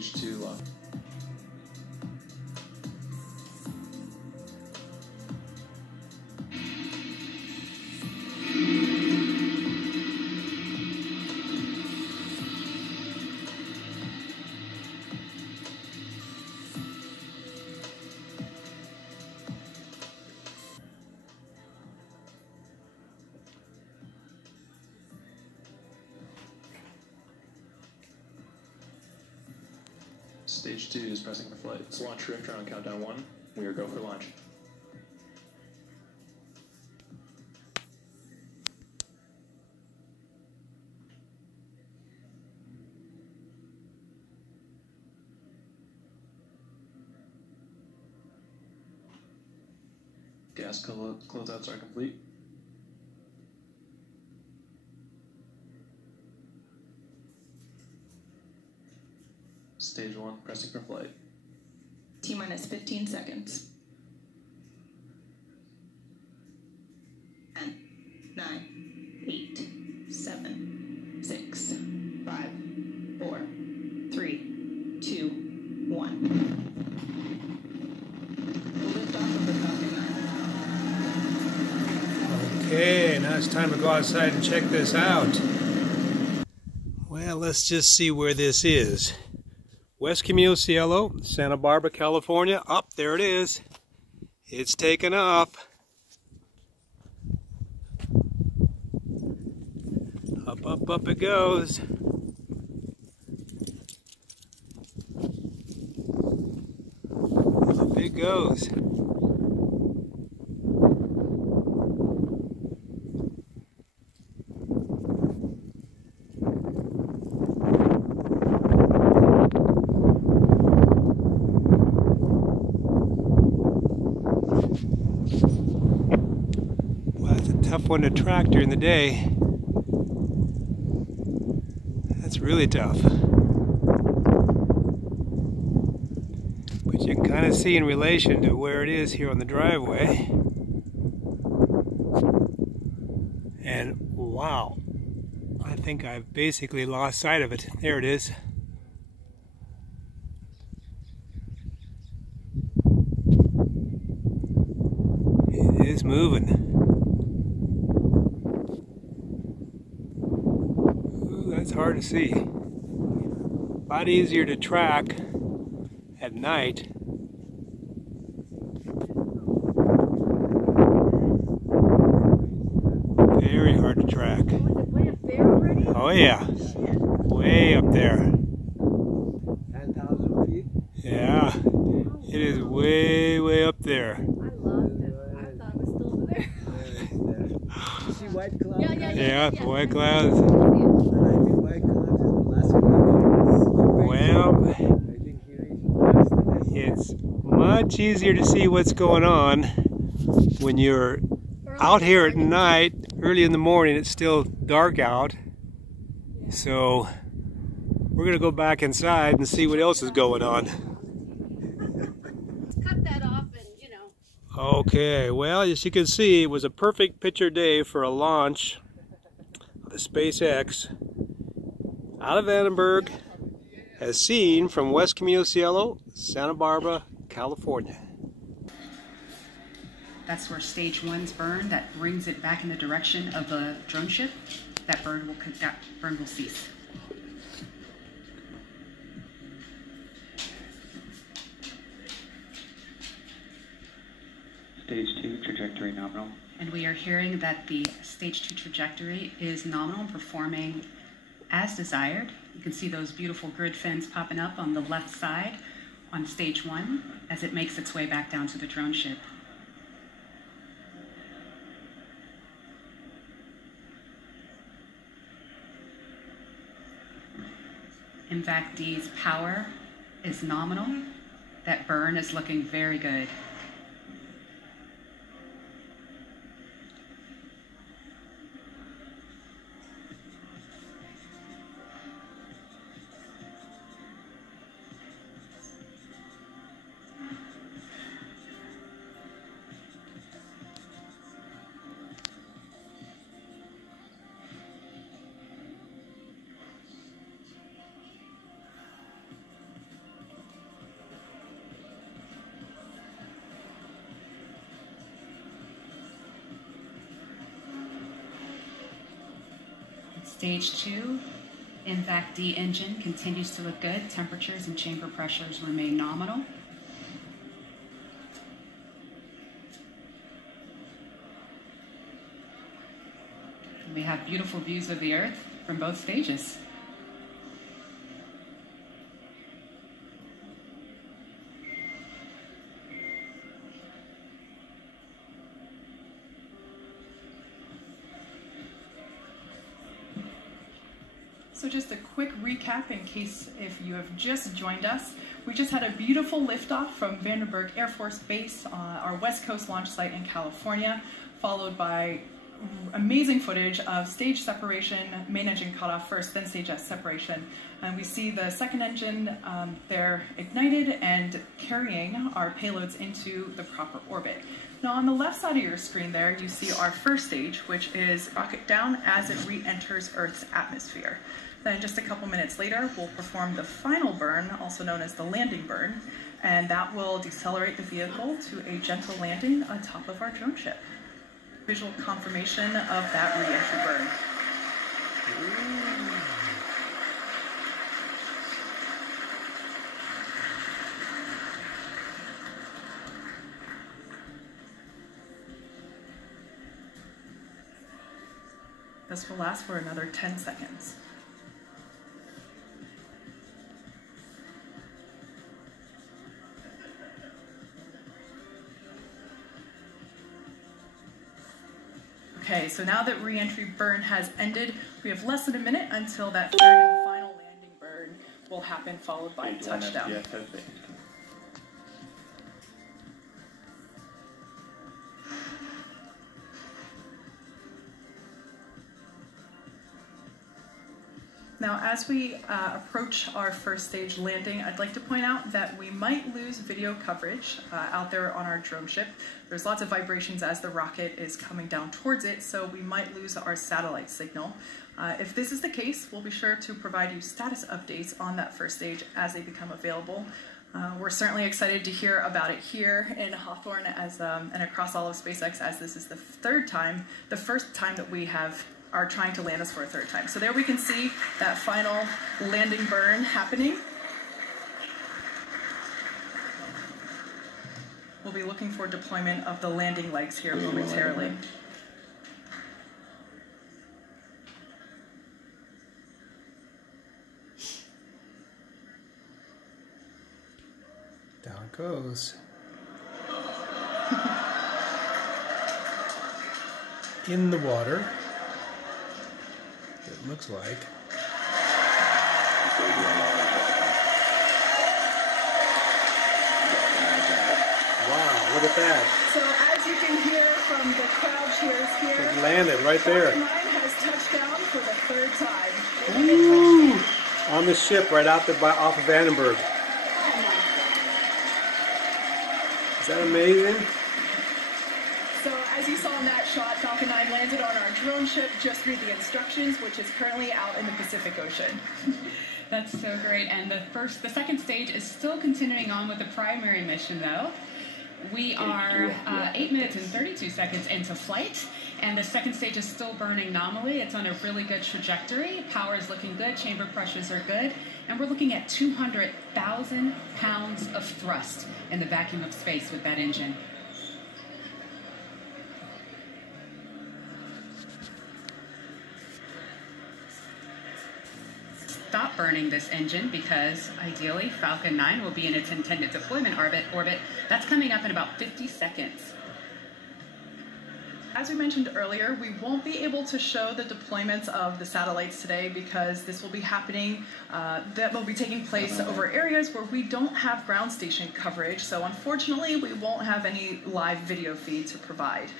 Stage 2 lock. Stage 2 is pressing for flight. Let's launch drifter on countdown 1. We are go for launch. Gas closeouts are complete. Stage 1, pressing for flight. T-minus 15 seconds. 10, 9, 8, 7, 6, 5, 4, 3, 2, 1. Lift off of the Falcon 9. Okay, now it's time to go outside and check this out. Well, let's just see where this is. West Camino Cielo, Santa Barbara, California. Up, there it is. It's taken off. Up, up, up it goes. Up it goes. Tough one to track during the day. That's really tough. But you can kind of see in relation to where it is here on the driveway. And wow, I think I've basically lost sight of it. There it is. It is moving. It's hard to see. A lot easier to track at night. Very hard to track. Oh, is it way up there already? Oh yeah. Way up there. 10,000 feet? Yeah. It is way, way up there. I loved it. I thought it was still over there. You see white clouds? Yeah, the white clouds. And I think white clouds is the last one. Well, I think he reached it's much easier to see what's going on when you're out here at night. Early in the morning, it's still dark out. So we're going to go back inside and see what else is going on. Cut that off and, you know. Okay, well, as you can see, it was a perfect picture day for a launch of the SpaceX out of Vandenberg, as seen from West Camino Cielo, Santa Barbara, California. That's where stage 1's burn. That brings it back in the direction of the drone ship. That burn will cease. Stage 2 trajectory nominal. And we are hearing that the stage 2 trajectory is nominal and performing as desired. You can see those beautiful grid fins popping up on the left side on stage 1 as it makes its way back down to the drone ship. In fact, D's power is nominal. That burn is looking very good. Stage 2, INVAC D engine continues to look good. Temperatures and chamber pressures remain nominal. We have beautiful views of the Earth from both stages. So just a quick recap in case if you have just joined us. We just had a beautiful liftoff from Vandenberg Air Force Base, our West Coast launch site in California, followed by amazing footage of stage separation, main engine cutoff first, then stage S separation. And we see the second engine there ignited and carrying our payloads into the proper orbit. Now on the left side of your screen there, you see our first stage, which is rocket down as it re-enters Earth's atmosphere. Then just a couple minutes later, we'll perform the final burn, also known as the landing burn, and that will decelerate the vehicle to a gentle landing on top of our drone ship. Visual confirmation of that re-entry burn. This will last for another 10 seconds. Okay, so now that re-entry burn has ended, we have less than a minute until that third and final landing burn will happen, followed by touchdown. Now, as we approach our first stage landing, I'd like to point out that we might lose video coverage out there on our drone ship. There's lots of vibrations as the rocket is coming down towards it, so we might lose our satellite signal. If this is the case, we'll be sure to provide you status updates on that first stage as they become available. We're certainly excited to hear about it here in Hawthorne and across all of SpaceX, as this is the first time that we are trying to land us for a third time. So there we can see that final landing burn happening. We'll be looking for deployment of the landing legs here momentarily. Down it goes. In the water. It looks like. Wow, look at that. So as you can hear from the crowd cheers here, It landed right there. Falcon 9 has touched down for the third time. Ooh, on the ship right out there off of Vandenberg. Is that amazing? So as you saw in that shot, Falcon 9 landed on our drone ship just through the instructions, which is currently out in the Pacific Ocean. That's so great. And the second stage is still continuing on with the primary mission, though. We are 8 minutes and 32 seconds into flight, and the second stage is still burning nominally. It's on a really good trajectory. Power is looking good, chamber pressures are good, and we're looking at 200,000 pounds of thrust in the vacuum of space with that engine. Stop burning this engine because ideally Falcon 9 will be in its intended deployment orbit. That's coming up in about 50 seconds. As we mentioned earlier, we won't be able to show the deployments of the satellites today because this will be happening, that will be taking place over areas where we don't have ground station coverage. So unfortunately, we won't have any live video feed to provide.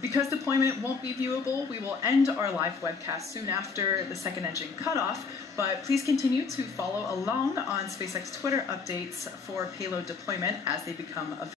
Because deployment won't be viewable, we will end our live webcast soon after the second engine cutoff, but please continue to follow along on SpaceX Twitter updates for payload deployment as they become available.